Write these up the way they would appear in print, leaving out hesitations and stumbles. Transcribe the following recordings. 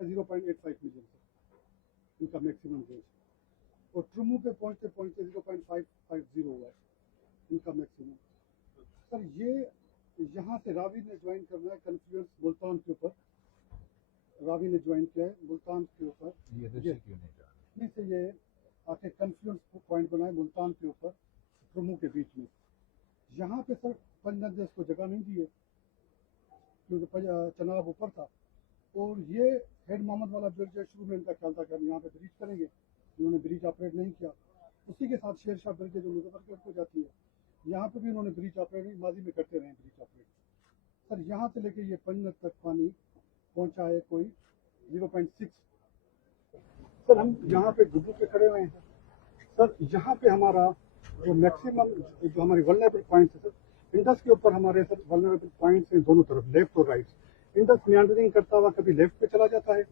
0.85 million sir इनका maximum range, और ट्रुमू पे पहुंचते पहुंचते 0.550 हुआ है इनका मैक्सिमम। सर ये यहाँ से रावी ने ज्वाइन करना है कन्फ्लुएंस मुल्तान के ऊपर, रावी ने ज्वाइन किया है मुल्तान के ऊपर। ये क्यों नहीं जा नहीं से ये आके कन्फ्लुएंस पॉइंट बनाए मुल्तान के ऊपर ट्रुमू के बीच में। यहाँ पे सर पंजाब ने इसको जगह नहीं दी है क्योंकि चनाब ऊपर था, और ये हेड मोहम्मद वाला ब्रिज शुरू में इनका ख्याल था कि हम यहाँ पे ब्रिज करेंगे, इन्होंने ब्रिज ऑपरेट नहीं किया। उसी के साथ शेरशाह ब्रिज जो मुजफ्फरपुर को जाती है, यहाँ पे भी उन्होंने ब्रिज ऑपरेट माजी में करते रहे ब्रिज ऑपरेट। सर यहाँ से लेके ये पंजनद तक पानी पहुँचा है कोई 0.6। सर हम यहाँ पे गुड्डू पे खड़े हुए हैं सर, यहाँ पे हमारा जो मैक्सिमम जो हमारी वल्नरेबल पॉइंट्स है सर, इंडस के ऊपर हमारे सर वल्नरेबल पॉइंट्स हैं दोनों तरफ, लेफ्ट और राइट। इंडस मेंडरिंग करता हुआ कभी लेफ्ट पे चला जाता है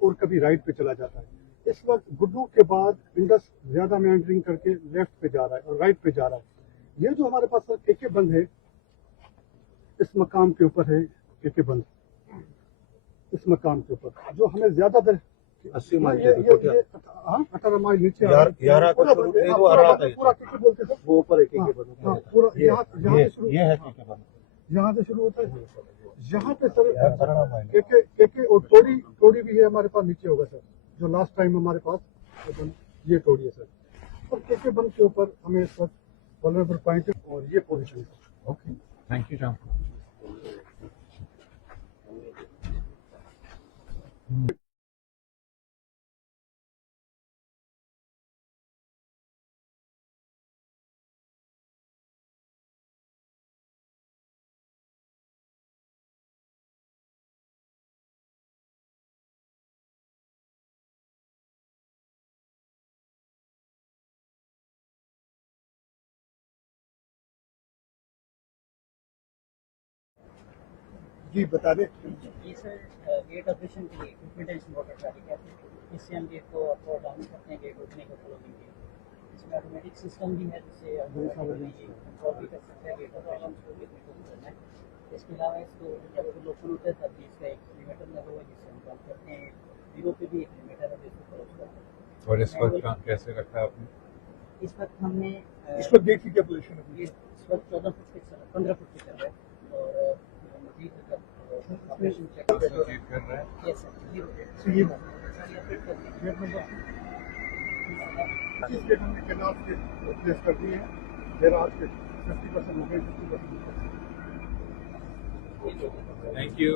और कभी राइट पे चला जाता है। इस वक्त गुड्डू के बाद इंडस ज्यादा मेंडरिंग करके लेफ्ट पे जा रहा है और राइट पे जा रहा है। ये जो हमारे पास सर केके बंद है, इस मकाम के ऊपर है केके बंद, इस मकाम के ऊपर जो हमें ज्यादा देर 80 माइल 18 माइल नीचे पूरा केके बोलते थे वो ऊपर एक पूरा यहाँ से शुरू होता है। यहाँ पे सर केके और टोड़ी भी है हमारे पास नीचे होगा सर, जो लास्ट टाइम हमारे पास ये टोड़ी है सर। और केके बंद के ऊपर हमें इस वक्त वल्नरेबल पॉइंट और ये पोजीशन है। Okay, thank you Ram. जी बता दें। ये सर गेट ऑपरेशन के लिए इक्विपमेंट वाटर ट्रैफिक है, इससे हम गेट को अप और डाउन करते हैं गेट ओपनिंग को क्लोजिंग के। इसमें ऑटोमेटिक सिस्टम भी है जिससे कंट्रोल भी कर सकते हैं गेट ऑपरेशन को कितने को करना है। इसके अलावा इसको जब फुल ओपन होता है तब भी इसका एक लिमिटर लगा हुआ है जिससे हम बंद करते हैं। जीरो पे भी एक लिमिटर है जिसको क्लोज करते हैं। और इस वक्त काम कैसे रखा है आपने? इस वक्त हमने इस वक्त गेट की क्या पोजीशन है? इस वक्त 14 फुट पे 15 फुट पे चल रहा है और मजीद ऑपरेशन चेक कर रहे हैं। यस सर, ये अपडेट कर देंगे। गेट नंबर 25 गेट हमने कैनाल के प्लेस कर दिए हैं। मेरा आज के 50% हो गए, 50%। Thank you.